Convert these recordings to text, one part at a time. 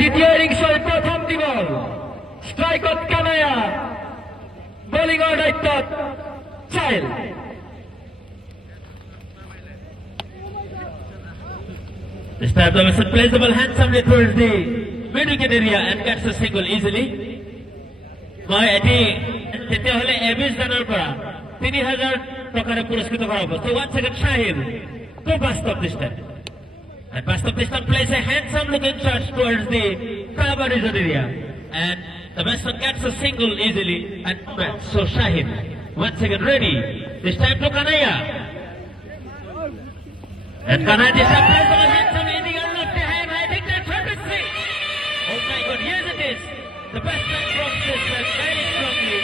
দ্বিতীয় ইনিংসের প্রথম বল স্ট্রাইকত কানায়া বোলিংৰ দায়িত্বত চাইল This time the whistle plays the ball handsomely towards the mid-wicket area and gets a single easily. মই এটি তেতিয়া হলে এবিএস রানার পৰা 3000 টাকারে পুরস্কৃত করা হবে। So once again Shahid to Bastap this time. And Bastap this time plays a handsome looking shot towards the cover area. And the batsman gets a single easily and bats. So Shahid once again ready. This time to Kanaya. And Kanaya this time plays the handsome in the left hand. I think that's 33. Oh my God, yes it is. The batsman drops this very strongly.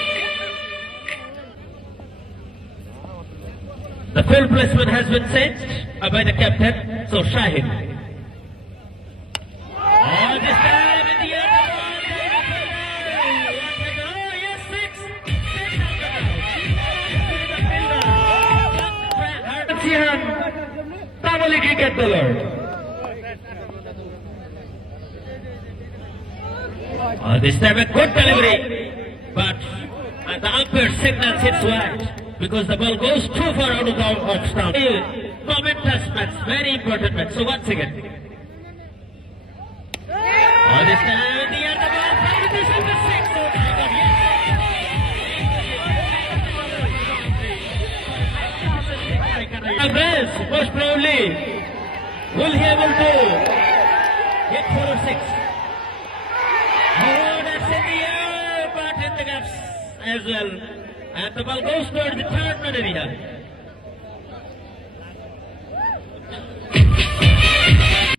The field placement has been changed by the captain, so Shahid. Oh, this time in the air. Oh, yes, six. Sihan Tamili cricket dollar. This time a good delivery, but the umpire signals it's wide because the ball goes too far out of the stump. Momentous match, very important match. So once again. This time in the air, the ball finally this is the six. Oh my God, yes. Most probably, will he able to hit 4 or 6? Oh, that's in the air, but in the gaps as well. And the ball goes toward the third man area.